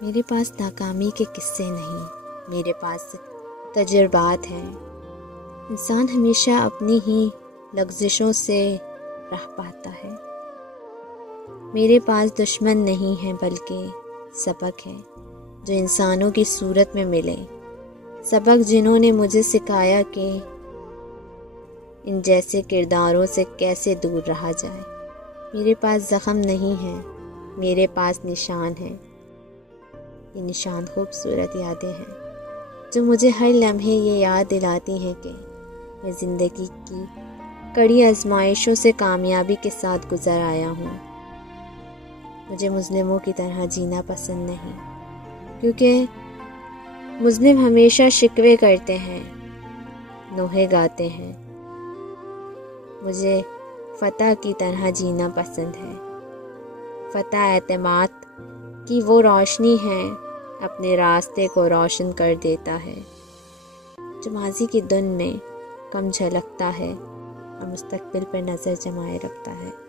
میرے پاس ناکامی کے قصے نہیں، میرے پاس تجربات ہیں۔ انسان ہمیشہ اپنی ہی لغزشوں سے رہ پاتا ہے۔ میرے پاس دشمن نہیں ہیں بلکہ سبق ہے جو انسانوں کی صورت میں ملے، سبق جنہوں نے مجھے سکھایا کہ ان جیسے کرداروں سے کیسے دور رہا جائے۔ میرے پاس زخم نہیں ہے، میرے پاس نشان ہے۔ یہ نشان خوبصورت یادیں ہیں جو مجھے ہر لمحے یہ یاد دلاتی ہیں کہ میں زندگی کی کڑی آزمائشوں سے کامیابی کے ساتھ گزر آیا ہوں۔ مجھے مظلوموں کی طرح جینا پسند نہیں، کیونکہ مظلوم ہمیشہ شکوے کرتے ہیں، نوحے گاتے ہیں۔ مجھے فتح کی طرح جینا پسند ہے۔ فتح اعتماد کی وہ روشنی ہے، اپنے راستے کو روشن کر دیتا ہے، جو ماضی کی دھن میں کم جھلکتا ہے اور مستقبل پر نظر جمائے رکھتا ہے۔